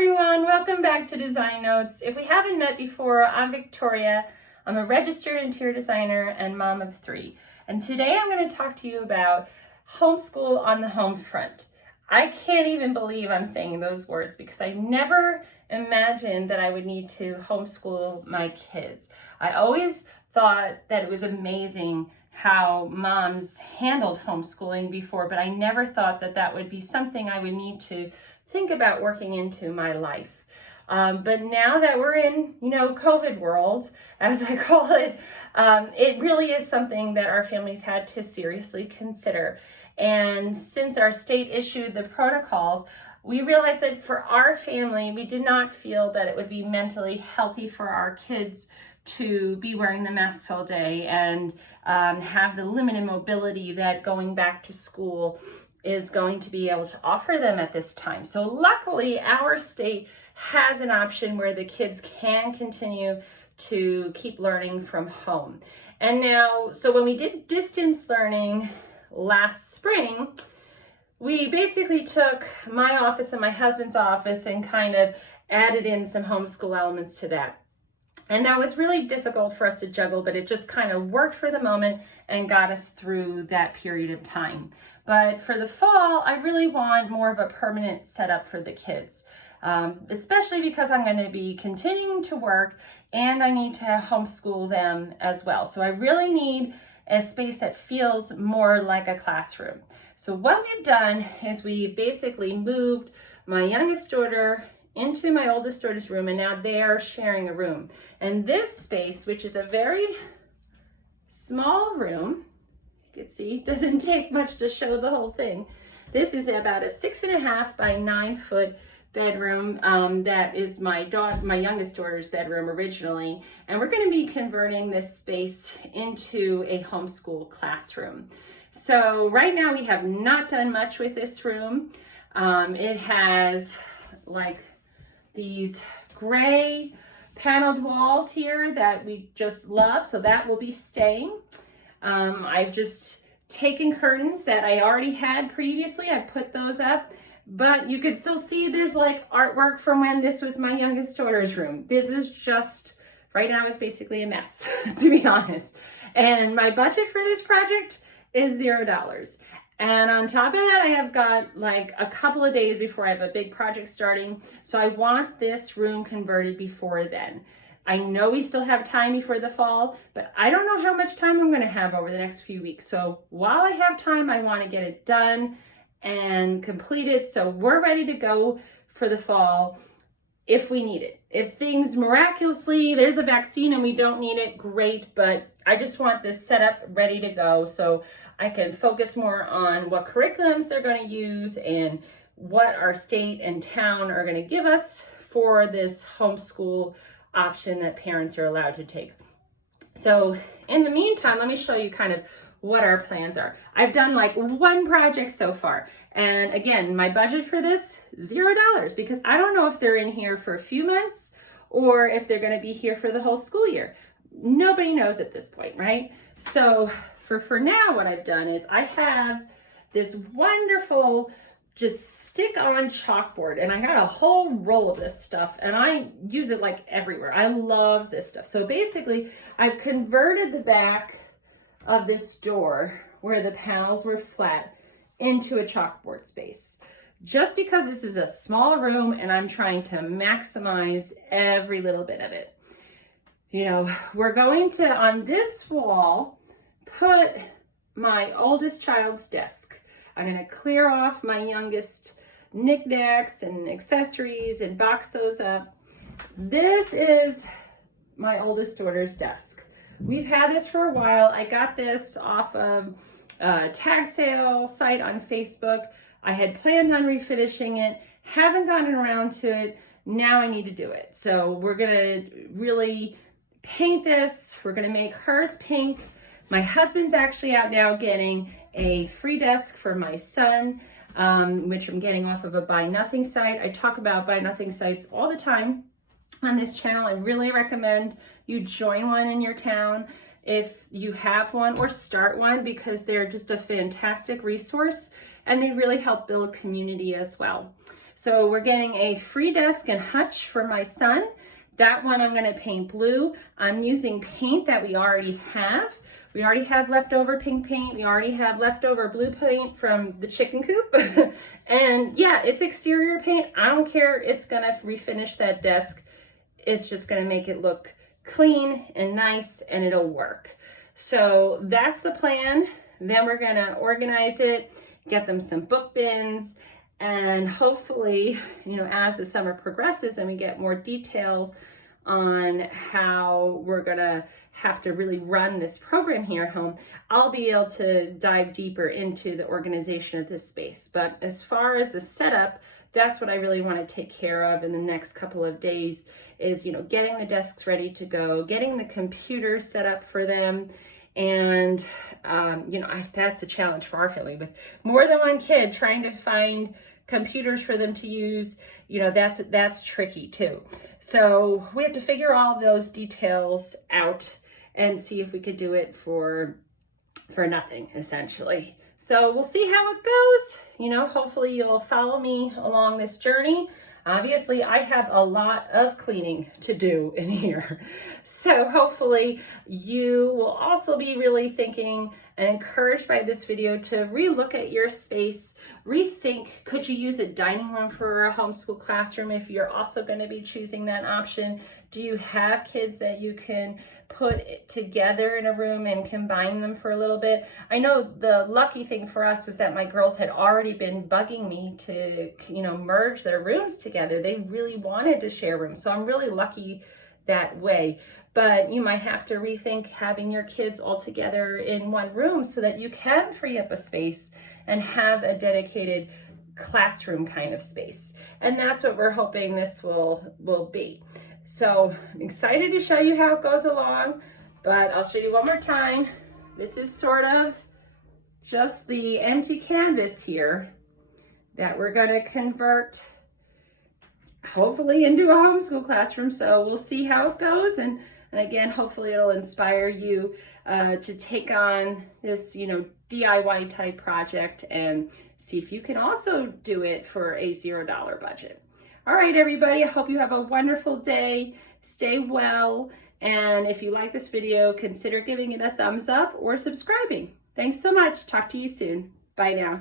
everyone, welcome back to Design Notes. If we haven't met before, I'm Victoria. I'm a registered interior designer and mom of 3. And today I'm going to talk to you about homeschool on the home front. I can't even believe I'm saying those words because I never imagined that I would need to homeschool my kids. I always thought that it was amazing how moms handled homeschooling before, but I never thought that that would be something I would need to think about working into my life. But now that we're in, COVID world, as I call it, it really is something that our families had to seriously consider. And since our state issued the protocols, we realized that for our family, we did not feel that it would be mentally healthy for our kids to be wearing the masks all day and have the limited mobility that going back to school is going to be able to offer them at this time. So luckily, our state has an option where the kids can continue to keep learning from home. And now, so when we did distance learning last spring, we basically took my office and my husband's office and kind of added in some homeschool elements to that. And that was really difficult for us to juggle, but it just kind of worked for the moment and got us through that period of time. But for the fall, I really want more of a permanent setup for the kids, especially because I'm going to be continuing to work and I need to homeschool them as well. So I really need a space that feels more like a classroom. So what we've done is we basically moved my youngest daughter into my oldest daughter's room, and now they're sharing a room. And this space, which is a very small room, you can see, doesn't take much to show the whole thing. This is about a 6.5 by 9 foot bedroom. That is my youngest daughter's bedroom originally. And we're going to be converting this space into a homeschool classroom. So right now we have not done much with this room. It has like these gray paneled walls here that we just love, so that will be staying. I've just taken curtains that I already had previously. I put those up, but you could still see there's like artwork from when this was my youngest daughter's room. This is just, right now it's basically a mess, to be honest. And my budget for this project is $0. And on top of that, I have got like a couple of days before I have a big project starting. So I want this room converted before then. I know we still have time before the fall, but I don't know how much time I'm going to have over the next few weeks. So while I have time, I want to get it done and completed. So we're ready to go for the fall if we need it. If things miraculously, there's a vaccine and we don't need it, great. But I just want this setup ready to go so I can focus more on what curriculums they're going to use and what our state and town are going to give us for this homeschool option that parents are allowed to take. So in the meantime, let me show you kind of what our plans are. I've done like one project so far. And again, my budget for this, $0, because I don't know if they're in here for a few months or if they're going to be here for the whole school year. Nobody knows at this point, right? So for now, what I've done is I have this wonderful just stick on chalkboard, and I got a whole roll of this stuff and I use it like everywhere. I love this stuff. So basically I've converted the back of this door where the panels were flat into a chalkboard space, just because this is a small room and I'm trying to maximize every little bit of it. We're going to, on this wall, put my oldest child's desk. I'm going to clear off my youngest knickknacks and accessories and box those up. This is my oldest daughter's desk. We've had this for a while. I got this off of a tag sale site on Facebook. I had planned on refinishing it, haven't gotten around to it. Now I need to do it. So we're going to really paint this. We're going to make hers pink. My husband's actually out now getting a free desk for my son, which I'm getting off of a Buy Nothing site. I talk about Buy Nothing sites all the time on this channel. I really recommend you join one in your town if you have one, or start one, because they're just a fantastic resource and they really help build community as well. So we're getting a free desk and hutch for my son. That one I'm going to paint blue. I'm using paint that we already have. We already have leftover pink paint. We already have leftover blue paint from the chicken coop. And yeah, it's exterior paint. I don't care. It's going to refinish that desk. It's just going to make it look clean and nice, and it'll work. So that's the plan. Then we're going to organize it, get them some book bins, and hopefully, as the summer progresses and we get more details on how we're gonna have to really run this program here at home, I'll be able to dive deeper into the organization of this space. But as far as the setup, that's what I really want to take care of in the next couple of days is, getting the desks ready to go, getting the computer set up for them. And, that's a challenge for our family with more than one kid. Trying to find computers for them to use, that's tricky too. So we have to figure all those details out and see if we could do it for nothing, essentially. So we'll see how it goes. Hopefully you'll follow me along this journey. Obviously, I have a lot of cleaning to do in here. So hopefully you will also be really thinking and encouraged by this video to relook at your space, rethink, could you use a dining room for a homeschool classroom if you're also going to be choosing that option? Do you have kids that you can put together in a room and combine them for a little bit? I know the lucky thing for us was that my girls had already been bugging me to, merge their rooms together. They really wanted to share rooms. So I'm really lucky that way. But you might have to rethink having your kids all together in one room so that you can free up a space and have a dedicated classroom kind of space. And that's what we're hoping this will be. So I'm excited to show you how it goes along, but I'll show you one more time. This is sort of just the empty canvas here that we're going to convert hopefully into a homeschool classroom. So we'll see how it goes. And again, hopefully it'll inspire you to take on this, DIY type project and see if you can also do it for a $0 budget. All right, everybody, I hope you have a wonderful day. Stay well. And if you like this video, consider giving it a thumbs up or subscribing. Thanks so much. Talk to you soon. Bye now.